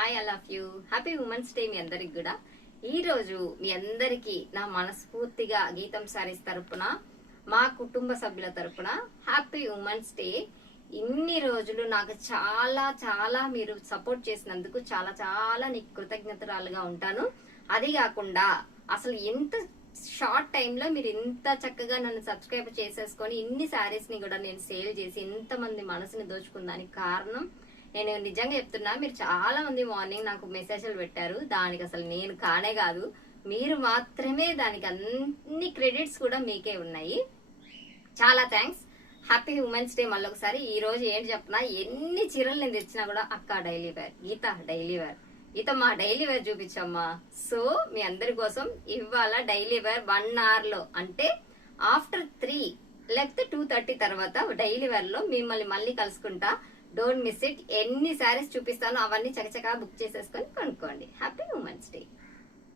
Hi I love you. Happy women's day మీ అందరికి కూడా. ఈ రోజు మీ అందరికి నా మనస్ఫూర్తిగా గీతం సారీస్ తరపున, మా కుటుంబ సభ్యుల తరపున హ్యాపీ ఉమెన్స్ డే. ఇన్ని రోజులు నాకు చాలా చాలా మీరు సపోర్ట్ చేసినందుకు చాలా చాలా నీకు కృతజ్ఞతరాలుగా ఉంటాను. అది కాకుండా అసలు ఎంత షార్ట్ టైంలో మీరు ఇంత చక్కగా నన్ను సబ్స్క్రైబ్ చేసేసుకొని ఇన్ని శారీస్ ని కూడా నేను సేల్ చేసి ఇంతమంది మనసుని దోచుకుందానికి కారణం నేను నిజంగా చెప్తున్నా. మీరు చాలా మంది మార్నింగ్ నాకు మెసేజ్లు పెట్టారు. దానికి అసలు నేను కానే కాదు, మీరు మాత్రమే. దానికి అన్ని క్రెడిట్స్ కూడా మీకే ఉన్నాయి. చాలా థ్యాంక్స్. Happy women's day. మళ్ళీ ఒకసారి ఈ రోజు ఏంటి చెప్పినా, ఎన్ని చీరలు నేను తెచ్చినా కూడా అక్క డైలీ వేర్, గీత డైలీ వేర్, గీత మా డైలీ వేర్ చూపించమ్మా. సో మీ అందరి కోసం ఇవాళ డైలీ వేర్ 1 hour లో, అంటే ఆఫ్టర్ 3 లేకపోతే 2:30 తర్వాత డైలీ వేర్ లో మిమ్మల్ని మళ్ళీ కలుసుకుంటా. Don't miss it. ఎన్ని శారీస్ చూపిస్తానో అవన్నీ చకచకా బుక్ చేసేసుకొని కొనుక్కోండి. Happy women's.